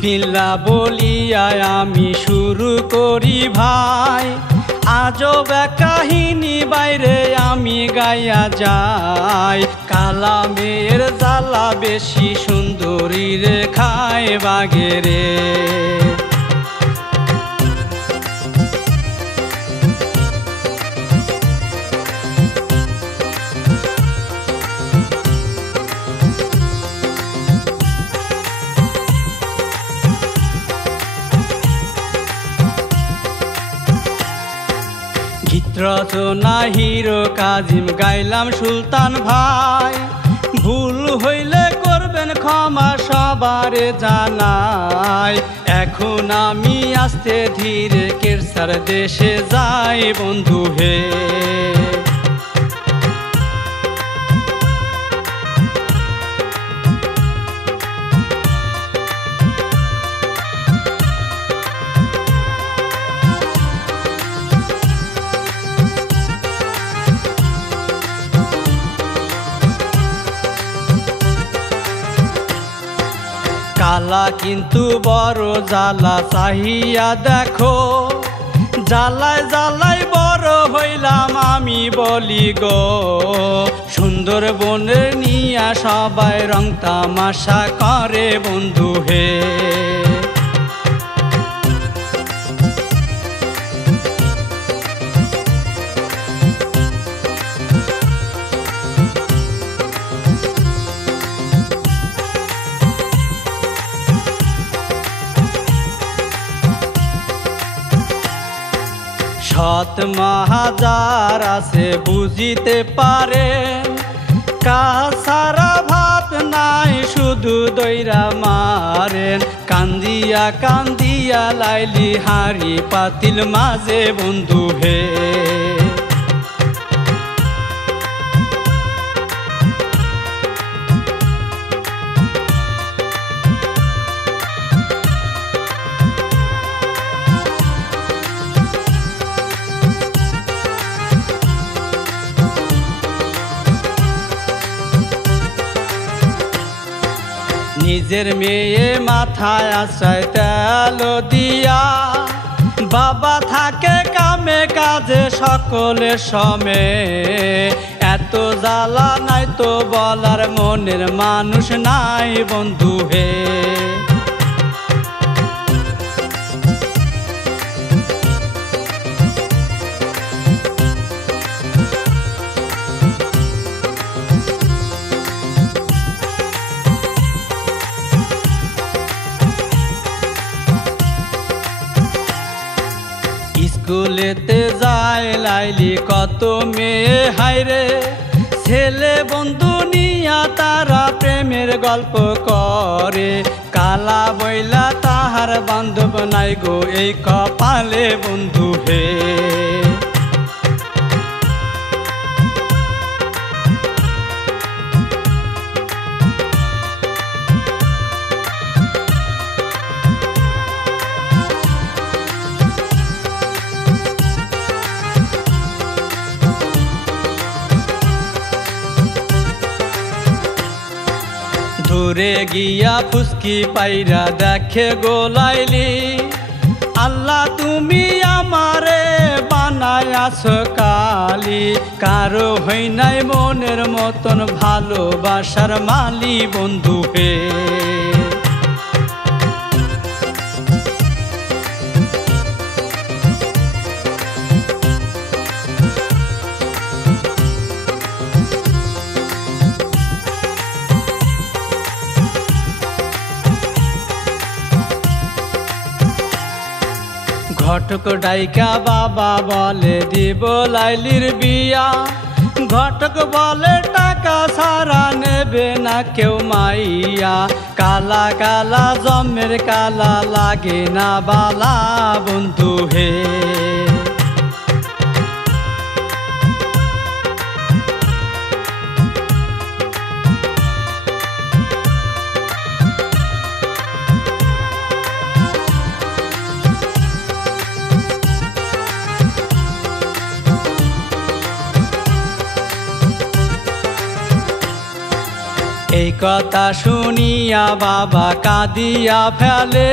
বিসমিল্লাহ বলিয়া আমি শুরু করি ভাই, আজব এক কাহিনী বাইরে আমি গাইয়া যাই। কালামের জ্বালা বেশি সুন্দরী রে খায় বাগেরে। গীত রচনা হিরো কাজিম গাইলাম সুলতান ভাই, ভুল হইলে করবেন ক্ষমা সবারে জানাই। এখন আমি আস্তে ধীরে কেরসার দেশে যাই বন্ধু হে। কালা কিন্তু বড় জ্বালা চাহিয়া দেখো, জ্বালায় জ্বালায় বড় হইলাম আমি বলি গো। সুন্দরবনের নিয়া সবাই রং তামাশা করে বন্ধু হে। সৎ মাহাজার আছে বুঝিতে পারে, কাছাড়া ভাত নাই শুধু দইরা মারেন। কান্দিয়া কান্দিয়া লাইলি হাড়ি পাতিল মাঝে বন্ধু হে। নিজের মেয়ে মাথায় আশ্রয় তেল দিয়া, বাবা থাকে কামে কাজে সকলের সমে। এত জ্বালা নাই তো বলার মনের মানুষ নাই বন্ধু হে। স্কুলেতে যায় লাইলি কত মেয়ে হায়রে, ছেলে বন্ধু নিয়া তারা প্রেমের গল্প করে। কালা বইলা তাহার বান্ধব নাই গো এই কপালে বন্ধু হে। দূরে গিয়া ফুসকি পাইরা দেখে গোলাইলি, আল্লাহ তুমি আমারে বানায়াছো কালি। কারো হই নাই মনের মতন ভালোবাসার মালি বন্ধু হে। ঘটক ডাইকা বাবা বলে দিব লাইলির বিয়া, ঘটক বলে টাকা সারা নেবে না কেউ মাইয়া। কালা কালা জমের কালা লাগে না বালা বন্ধু হে। এই কথা শুনিয়া বাবা কাঁদিয়া ফেলে,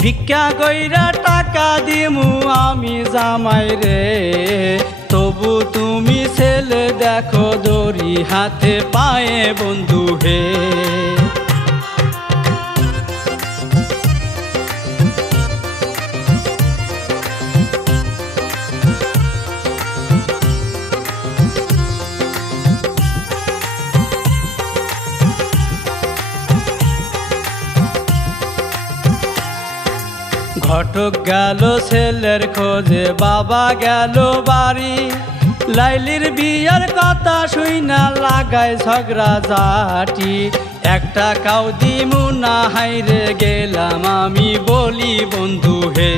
ভিক্ষা কইরা টাকা দিমু আমি জামাই রে, তবু তুমি ছেলে দেখো দড়ি হাতে পায়ে বন্ধু হে। ঘটক গেল ছেলের খোঁজে, বাবা গেল বাড়ি, লাইলির বিয়ার কথা শুইনা লাগায় ঝগড়া জাটি, একটা কাউ দিমু না হাইরে গেলাম আমি বলি বন্ধু হে।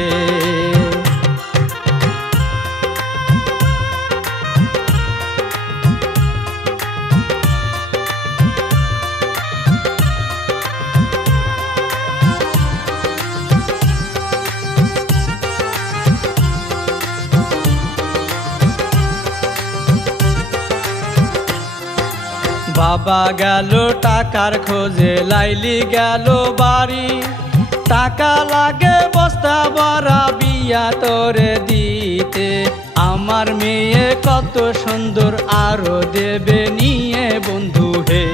বাবা গেল টাকার খোঁজে, লাইলি গেল বাড়ি, টাকা লাগে বস্তা ভরা বিয়া তোরে দিতে, আমার মেয়ে কত সুন্দর আরো দেবে নিয়ে বন্ধু হে।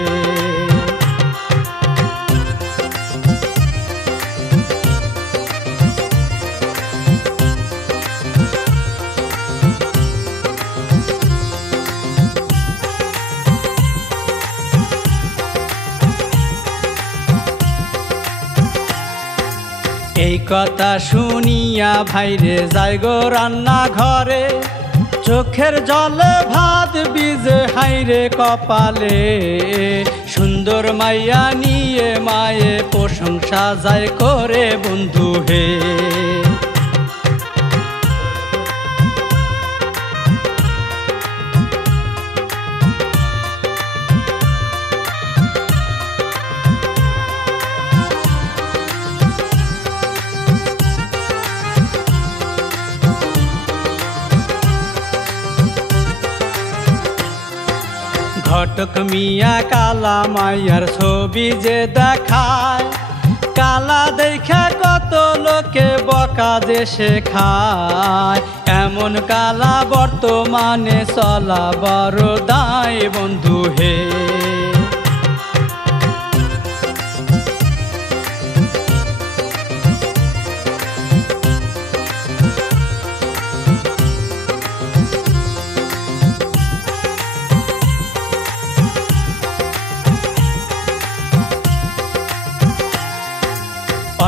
এই কথা শুনিয়া ভাইরে যাই গো রান্না ঘরে, চোখের জলে ভাত ভিজে হাইরে কপালে, সুন্দর মাইয়া নিয়ে মায়ে প্রশংসা যায় করে বন্ধু হে। ঘটক মিয়া কালা মাইয়ার ছবি যে দেখায়, কালা দেখা কত লোকে বকা যে শেখায়, এমন কালা বর্তমানে চলা বড় দায় বন্ধু হে।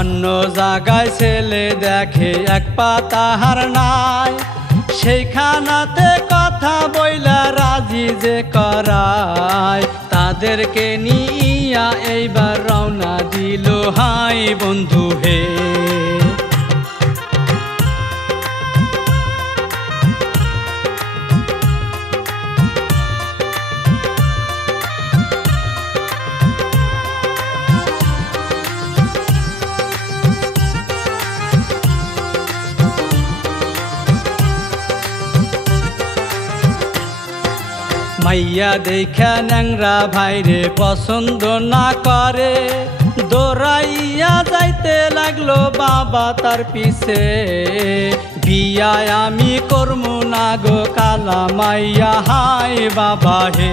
অন্য জায়গায় ছেলে দেখে এক পাতা হার নাই, সেইখানাতে কথা বইলা রাজি যে করায়, তাদেরকে নিয়া এইবার রওনা দিল হাই বন্ধু হে। মাইয়া দেখা ন্যাংরা ভাইরে পছন্দ না করে, দৌড়াইয়া যাইতে লাগলো বাবা তার পিছে, বিয়ায় আমি করমু না গো কালা মাইয়া হাই বাবা হে।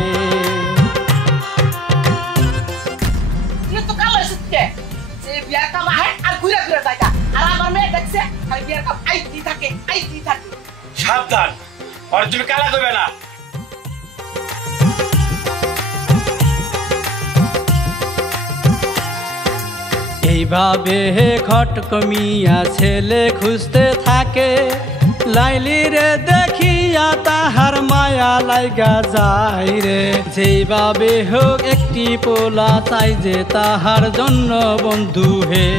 সাবধান, অর্জুন কালা দেবে না। এইভাবে ঘটক মিয়া ছেলে খুঁজতে থাকে, লাইলি রে দেখিয়া তাহার মায়া লাইগা যায় রে, যেভাবে হোক একটি পোলা চাই যে তাহার জন্য বন্ধু হে।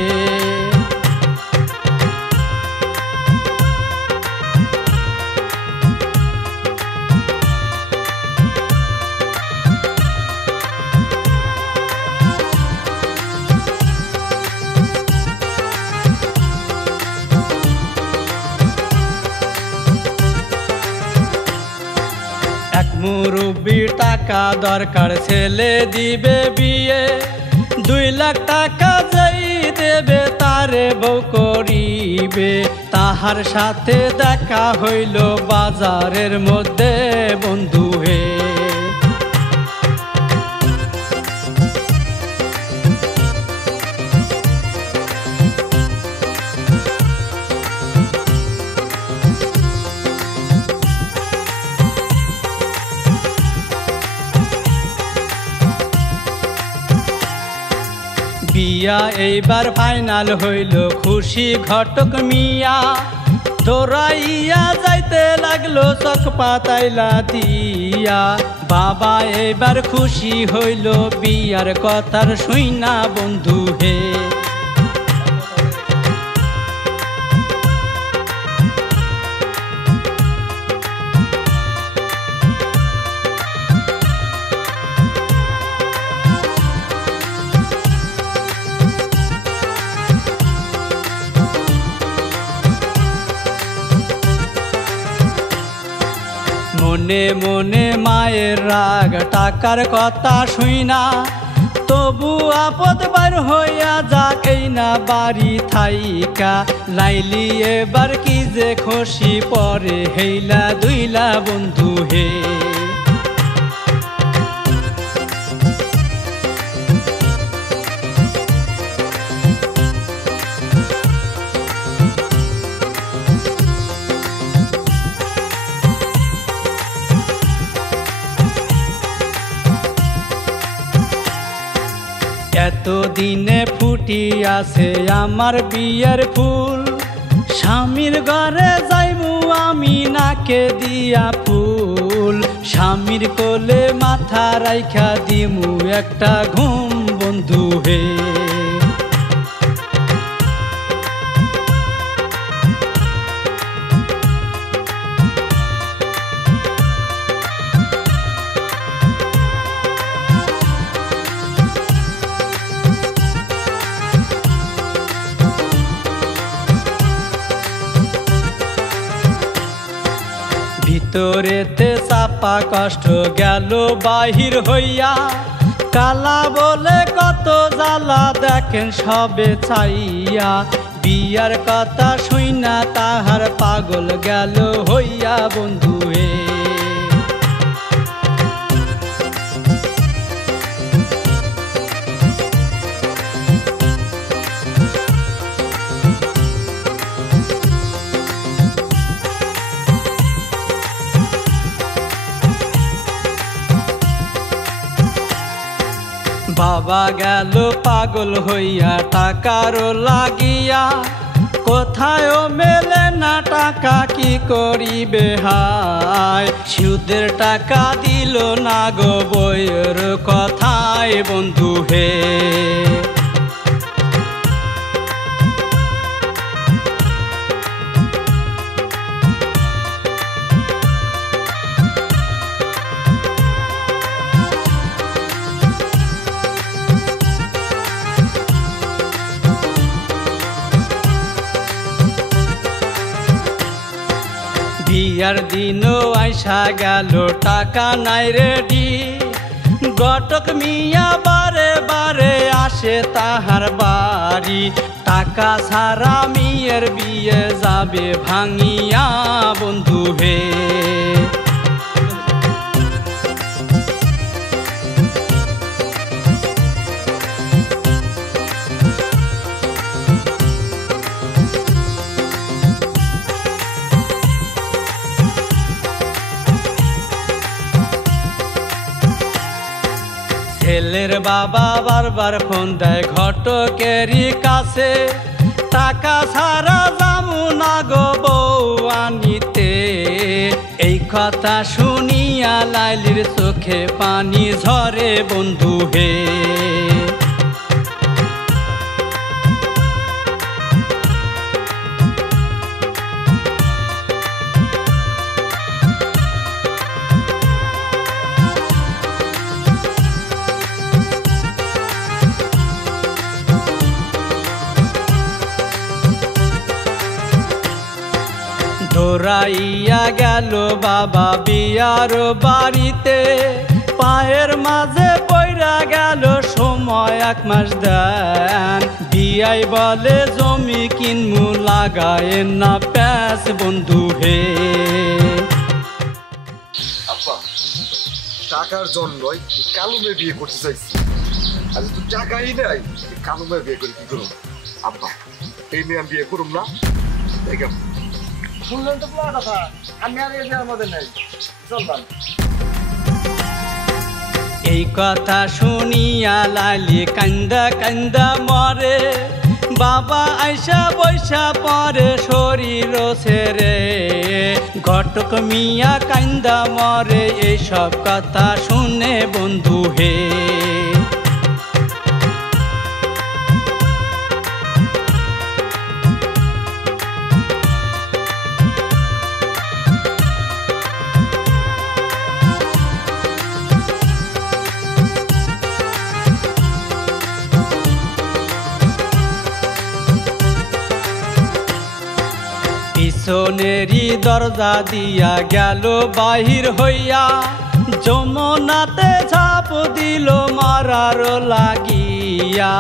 মুরব্বি টাকা দরকার ছেলে দিবে বিয়ে, 2 লাখ টাকা যেই দেবে তারে বউ করিবে। তাহার সাথে দেখা হইল বাজারের মধ্যে বন্ধু হে। বিয়া এইবার ফাইনাল হইল, খুশি ঘটক মিয়া, দৌড়াইয়া যাইতে লাগলো চোখ পাতাইলা দিয়া। বাবা এইবার খুশি হইল বিয়ার কথার শুইনা বন্ধু হে। মনে মনে মায়ের রাগ টাকার কথা শুইনা, তবু আপদ বার হইয়া যাকেই না বাড়ি থাইকা। লাইলি এবার কি যে খুশি পরে হেইলা দুইলা বন্ধু হে। এতদিনে ফুটিয়াছে আমার বিয়ের ফুল, স্বামীর ঘরে যাইমু আমি নাকে দিয়া ফুল। স্বামীর কোলে মাথা রাইখা দিমু একটা ঘুম বন্ধু হে। ভিতরেতে চাপা কষ্ট গেল বাহির হইয়া, কালা বলে কত জ্বালা দেখেন সবে চাইয়া। বিয়ার কথা শুইনা তাহার পাগল গেল হইয়া বন্ধু হে। বাবা গেল পাগল হইয়া টাকারও লাগিয়া, কোথায় মেলে না টাকা কি করিবে হায়। সুদের টাকা দিল না গো বইয়ের কথায় বন্ধু হে। বিয়ার দিনও আইসা গেল টাকা নাই রেডি, ঘটক মিয়া বারে বারে আসে তাহার বাড়ি। টাকা ছাড়া মেয়ের বিয়ে যাবে ভাঙিয়া বন্ধু হে। ছেলের বাবা বারবার ফোন দেয় ঘটকেরই কাছে, টাকা ছাড়া যামু না গো বউ আনিতে। এই কথা শুনিয়া লাইলির চোখে পানি ঝরে বন্ধু হে। দৌড়াইয়া গেল বাবা বিয়ার বাড়িতে, পায়ের মাঝে পইরা গেল সময় 1 মাস দেন। বিয়াই বলে জমি কিনমু লাগায়েন না প্যাস বন্ধু হে। আব্বা টাকার জন্যই কালো মেয়ে বিয়ে করতে চাইছি, আর তো টাকাই নাই কালো মেয়ে বিয়ে করে কি করুম? আব্বা এই মেয়ে আমি বিয়ে করুম না। শুনলেন তো পুরো কথা, আমি আর এই বিয়ের মধ্যে নেই, চলবান। এই কথা শুনিয়া লালি কান্দা কান্দা মরে, বাবা আইসা বৈশা পরে শরীর ছেড়ে। ঘটক মিয়া কান্দা মরে এইসব কথা শুনে বন্ধু হে। পিছনেরই দরজা দিয়া গেল বাহির হইয়া, যমুনাতে ঝাঁপ দিল মারার লাগিয়া।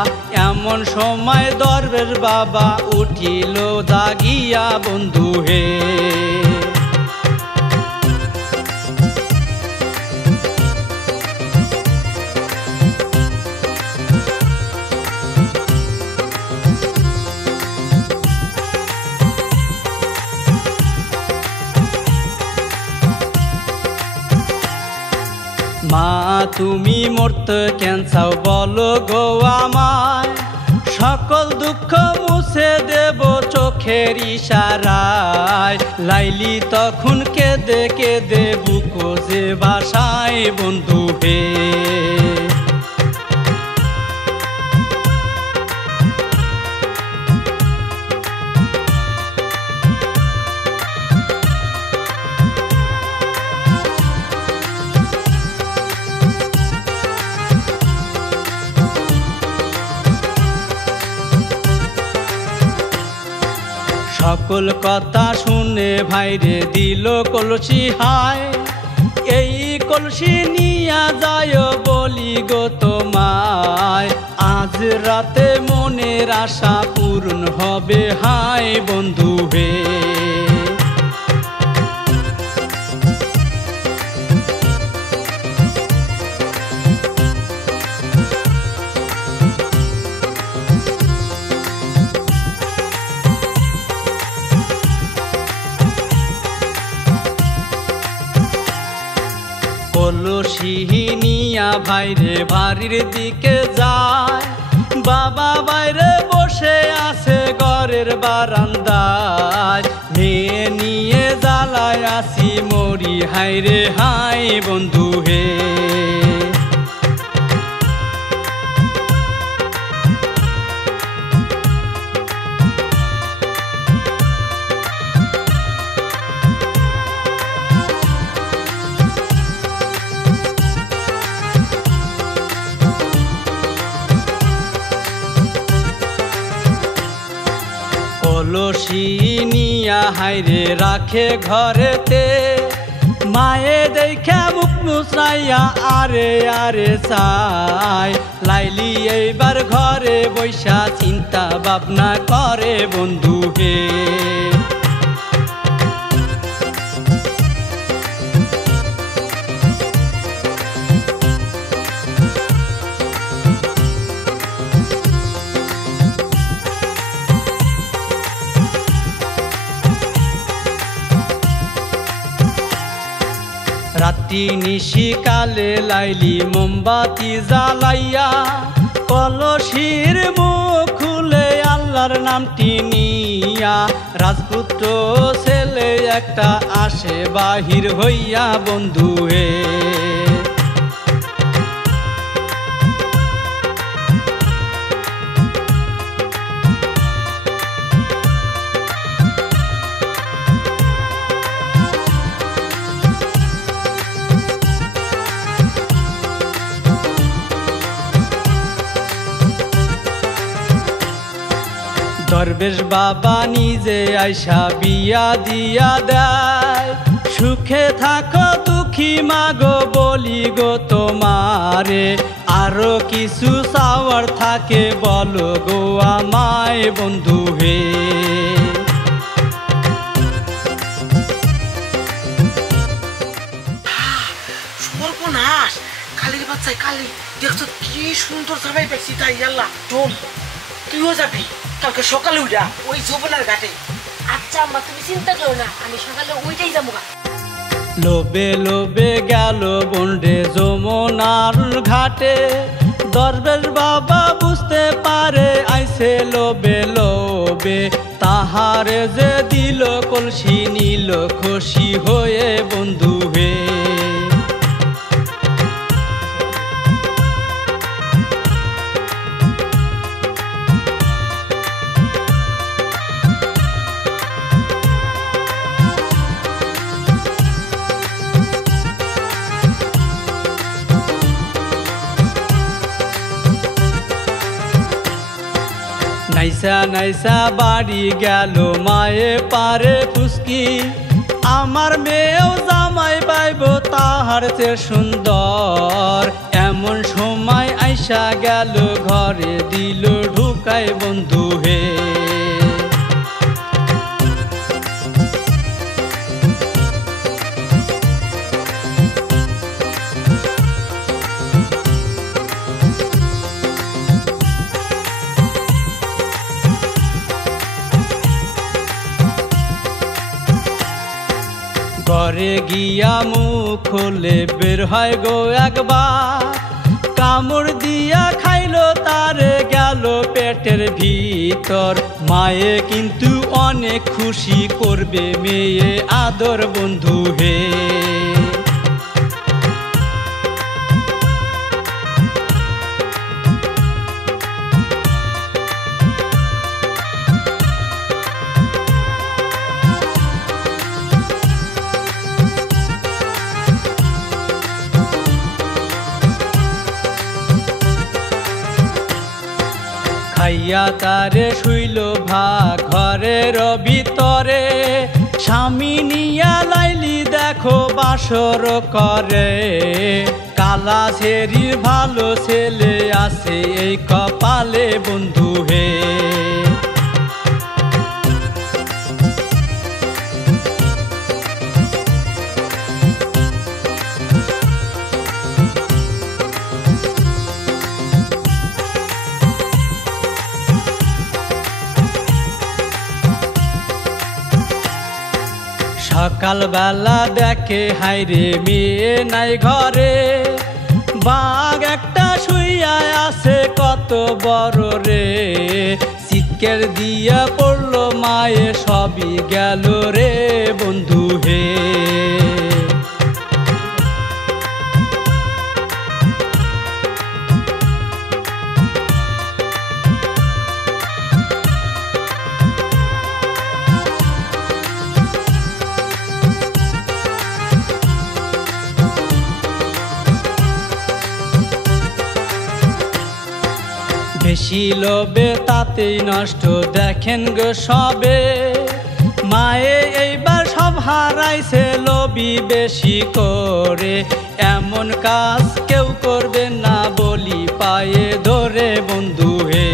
এমন সময় দরবেশ বাবা উঠিল জাগিয়া বন্ধু হে। মা তুমি মরতে কেন চাও বলো গো আমায়, সকল দুঃখ মুছে দেব চোখের ইশারায়। লাইলি তখন কেঁদে কেঁদে বুকো যে ভাষায় বন্ধু হে। সকল কথা শুনে ভাইরে দিল কলসি হায়, এই কলসি নিয়া যায় বলি গো তোমায়। আজ রাতে মনের আশা পূর্ণ হবে হায় বন্ধু হে। কলসি নিয়া ভাইরে বাড়ির দিকে যায়, বাবা বাইরে বসে আছে ঘরের বারান্দায়। মেয়ে নিয়ে জ্বালায় আসি মরি হাইরে হাই বন্ধু হে। কলসি নিয়া হাইরে রাখে ঘরেতে, মায়ে দেখা মুখ মুছরাইয়া আরে আরে চায়। লাইলি এইবার ঘরে বৈশা চিন্তা ভাবনা করে বন্ধু হে। রাত্রি নিশিকালে লাইলি মোমবাতি জ্বালাইয়া, কলসির মুখ খুলে আল্লাহর নামটি নিয়া। রাজপুত্র ছেলে একটা আসে বাহির হইয়া বন্ধু হে। দরবেশ বাবা নিজে আইসা বিয়া দিয়া দেয় সুখে থাকো দুঃখী মাগো বলি গো তোমারে আরো কিছু চাওয়ার থাকে বলো গো আমায় বন্ধু হে সর্বনাশ কালির বাচ্চায় কালি দেখছো কি সুন্দর জামাই পেয়েছি তাই আল্লাহ চল তুইও যাবি কালকে সকালে উঠা ওই যৌবনার ঘাটে। আচ্ছা আম্মা তুমি চিন্তা করো না আমি সকালে ওইটাই যাবো। লোবে লোবে গেল বন্ডে যমুনার ঘাটে দরবেশ বাবা বুঝতে পারে আইছে লোবে লোবে তাহারে যে দিল কলসি নিল খুশি হয়ে বন্ধু হে নাইসা নাইসা বাড়ি গেল মায়ে পারে ফুসকি আমার মেয়েও জামাই পাইব তাহার চেয়ে সুন্দর এমন সময় আইসা গেল ঘরে দিল ঢুকায় বন্ধু হে ঘরে গিয়া মুখ খুলে বের হয় গো একবার কামড় দিয়া খাইলো তারে গেল পেটের ভিতর মায়ে কিন্তু অনেক খুশি করবে মেয়ে আদর বন্ধু হে খাইয়া তারে শুইল ভাগ ঘরের ভিতরে স্বামী নিয়া লাইলি দেখো বাসর করে কালা ছেড়ির ভালো ছেলে আছে এই কপালে বন্ধু হে সকালবেলা দেখে হাইরে মেয়ে নাই ঘরে বাঘ একটা শুইয়া আছে কত বড় রে চিৎকার দিয়া পড়লো মায়ে সবই গেল রে বন্ধু হে বেশি লোভে তাতেই নষ্ট দেখেন গো সবে মায়ে এইবার সব হারাইছে লোভী বেশি করে এমন কাজ কেউ করবে না বলি পায়ে ধরে বন্ধু হে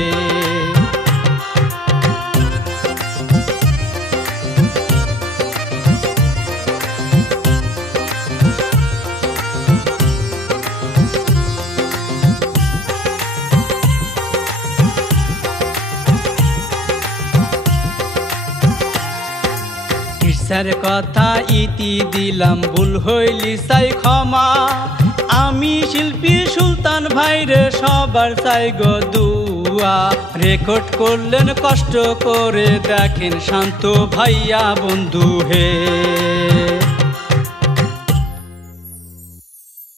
কথা ইতি দিলাম ভুল হইলি চাই ক্ষমা আমি শিল্পী সুলতান ভাইরে সবার চাই গো দুয়া রেকর্ড করলেন কষ্ট করে দেখেন শান্ত ভাইয়া বন্ধু হে